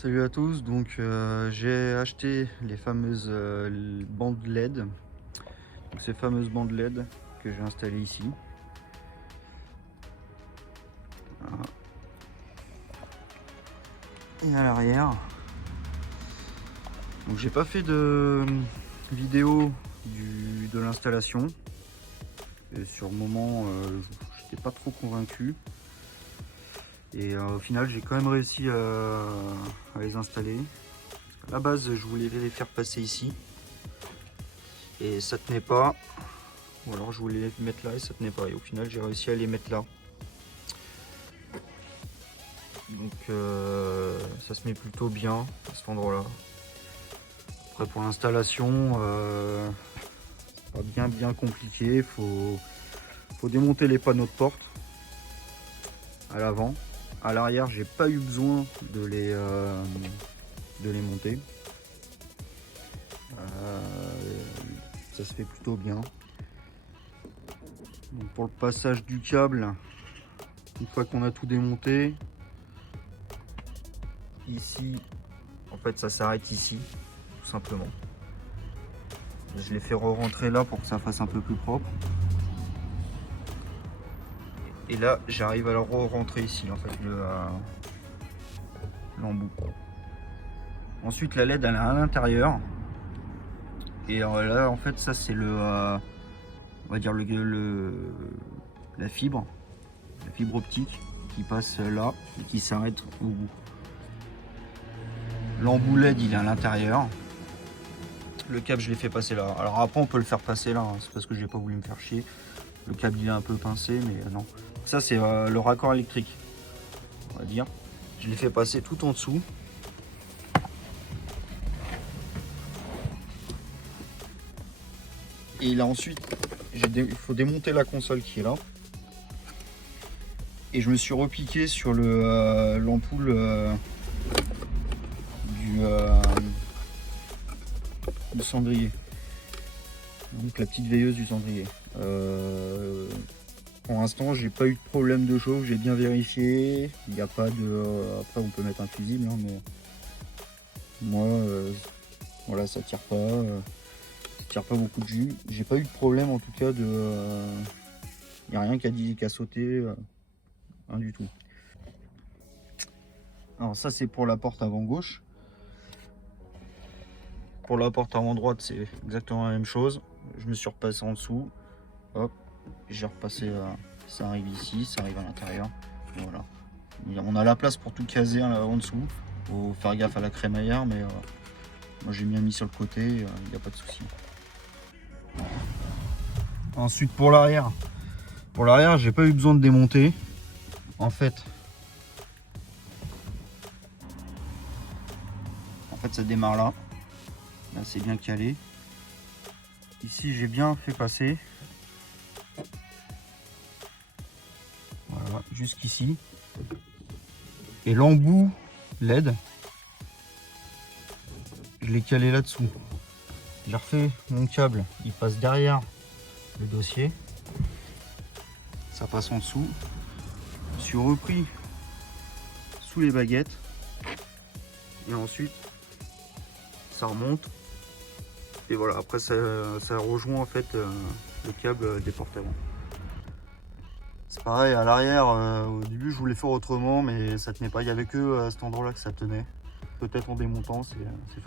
Salut à tous, donc j'ai acheté les fameuses bandes LED, donc ces fameuses bandes LED que j'ai installées ici. Voilà. Et à l'arrière, donc j'ai pas fait de vidéo de l'installation. Et sur le moment, j'étais pas trop convaincu. Et au final, j'ai quand même réussi à les installer. À la base, je voulais les faire passer ici. Et ça tenait pas. Ou alors je voulais les mettre là et ça tenait pas. Et au final, j'ai réussi à les mettre là. Donc ça se met plutôt bien à cet endroit là. Après pour l'installation, pas bien compliqué. Faut démonter les panneaux de porte à l'avant. À l'arrière, j'ai pas eu besoin de les monter. Ça se fait plutôt bien. Donc pour le passage du câble, une fois qu'on a tout démonté, ici, en fait ça s'arrête ici, tout simplement. Je l'ai fait re-rentrer là pour que ça fasse un peu plus propre. Et là, j'arrive à le re-rentrer ici, en fait, l'embout. Ensuite, la LED, elle est à l'intérieur. Et là, en fait, ça, c'est on va dire la fibre optique qui passe là et qui s'arrête au bout. L'embout LED, il est à l'intérieur. Le câble, je l'ai fait passer là. Alors après, on peut le faire passer là, hein. C'est parce que j'ai pas voulu me faire chier. Le câble, il est un peu pincé, mais non. Ça, c'est le raccord électrique, on va dire. Je l'ai fait passer tout en dessous. Et là ensuite, il faut démonter la console qui est là. Et je me suis repiqué sur l'ampoule du cendrier. Donc la petite veilleuse du cendrier. Pour l'instant, j'ai pas eu de problème de chauffe, j'ai bien vérifié. Il n'y a pas de. Après, on peut mettre un fusible, hein, mais moi, voilà, ça tire pas. Ça tire pas beaucoup de jus. J'ai pas eu de problème en tout cas de. Il n'y a rien qui a sauté. Rien du tout. Alors ça c'est pour la porte avant gauche. Pour la porte avant droite c'est exactement la même chose. Je me suis repassé en dessous. Hop, j'ai repassé. Ça arrive ici, ça arrive à l'intérieur. Voilà. On a la place pour tout caser là, en dessous. Faut faire gaffe à la crémaillère, mais moi j'ai bien mis sur le côté, il n'y a pas de souci. Ensuite pour l'arrière. Pour l'arrière, j'ai pas eu besoin de démonter. En fait, ça démarre là. Là, c'est bien calé. Ici, j'ai bien fait passer. Voilà, jusqu'ici. Et l'embout LED, je l'ai calé là-dessous. J'ai refait mon câble, il passe derrière le dossier. Ça passe en dessous. Je suis repris sous les baguettes. Et ensuite, ça remonte. Et voilà, après ça rejoint en fait le câble des portes avant. C'est pareil à l'arrière, au début je voulais faire autrement mais ça tenait pas, il n'y avait que à cet endroit là que ça tenait. Peut-être en démontant c'est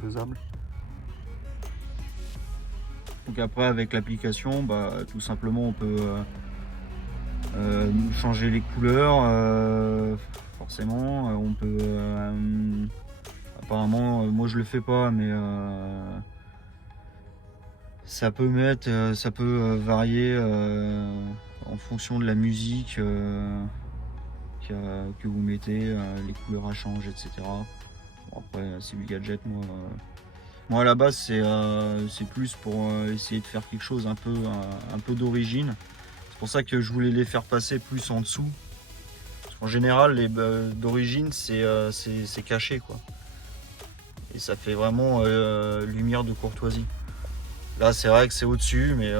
faisable. Donc après avec l'application, bah, tout simplement on peut changer les couleurs, forcément, on peut apparemment moi je le fais pas mais ça peut varier en fonction de la musique que vous mettez, les couleurs à changer, etc. Bon, après, c'est du gadget. Moi à la base, c'est plus pour essayer de faire quelque chose un peu d'origine. C'est pour ça que je voulais les faire passer plus en dessous. En général, les d'origine, c'est caché, quoi. Et ça fait vraiment lumière de courtoisie. Là, c'est vrai que c'est au-dessus, mais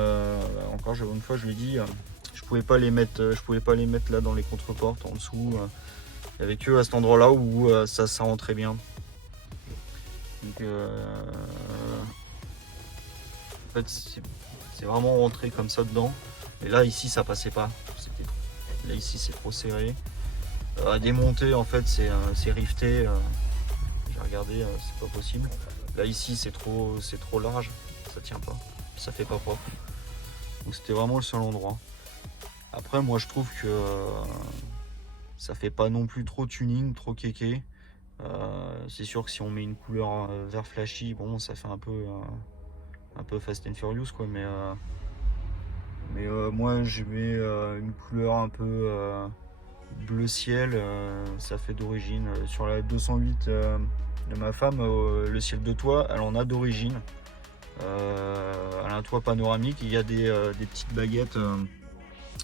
encore une fois, je l'ai dit, je pouvais pas les mettre là dans les contreportes en dessous. Il n'y avait que à cet endroit-là où ça rentrait bien. Donc, en fait, c'est vraiment rentré comme ça dedans. Et là, ici, ça passait pas. Là, ici, c'est trop serré. À démonter, en fait, c'est rifté. J'ai regardé, c'est pas possible. Là, ici, c'est trop large. Ça tient pas. Ça fait pas propre. Donc, c'était vraiment le seul endroit. Après, moi, je trouve que ça fait pas non plus trop tuning, trop kéké. C'est sûr que si on met une couleur vert flashy, bon, ça fait un peu Fast and Furious, quoi. Mais moi, je mets une couleur un peu bleu ciel. Ça fait d'origine. Sur la 208 de ma femme, le ciel de toit, elle en a d'origine. Elle a un toit panoramique. Il y a des petites baguettes.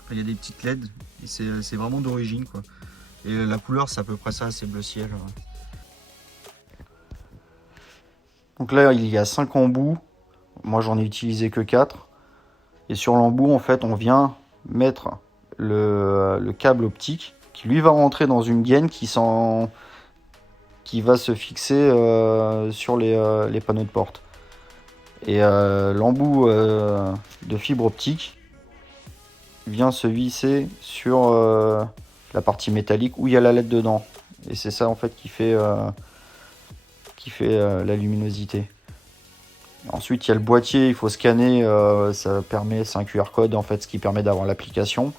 Il y a des petites LED. Et c'est vraiment d'origine, quoi. Et la couleur, c'est à peu près ça, c'est bleu ciel. Donc là, il y a 5 embouts. Moi, j'en ai utilisé que 4. Et sur l'embout, en fait, on vient mettre le câble optique qui, lui, va rentrer dans une gaine qui va se fixer sur les panneaux de porte. Et l'embout de fibre optique vient se visser sur la partie métallique où il y a la LED dedans. Et c'est ça, en fait, qui fait la luminosité. Ensuite, il y a le boîtier, il faut scanner, c'est un QR code, en fait, ce qui permet d'avoir l'application.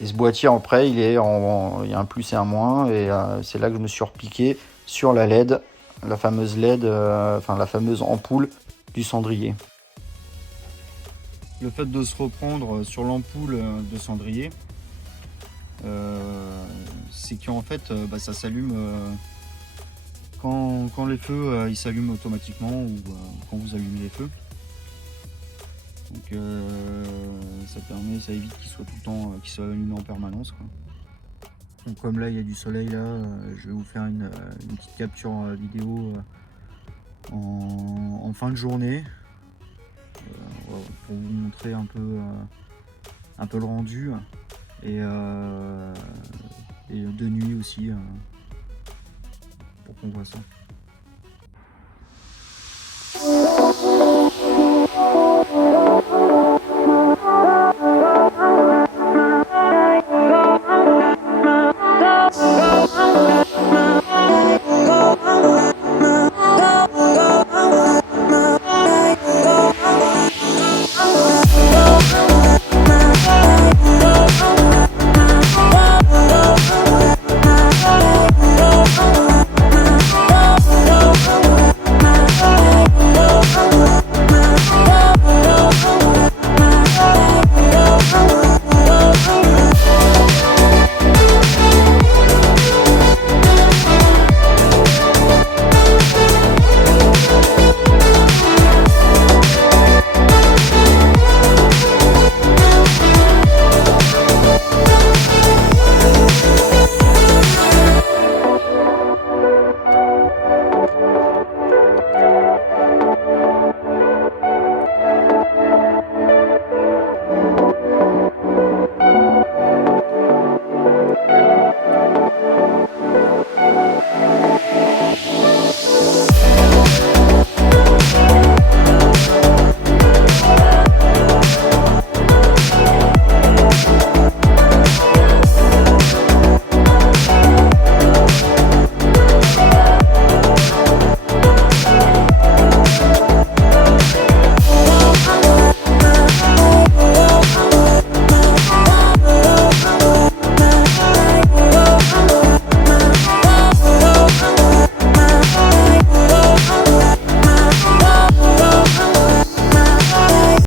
Et ce boîtier, après, il y a un plus et un moins, et c'est là que je me suis repliqué sur la LED, la fameuse LED, la fameuse ampoule du cendrier. Le fait de se reprendre sur l'ampoule de cendrier, c'est qu'en fait, ça s'allume quand les feux ils s'allument automatiquement ou quand vous allumez les feux. Donc ça évite qu'ils soient tout le temps, qu'ils soient allumés en permanence, quoi. Donc comme là il y a du soleil là, je vais vous faire une petite capture vidéo en fin de journée pour vous montrer un peu le rendu et de nuit aussi pour qu'on voit ça.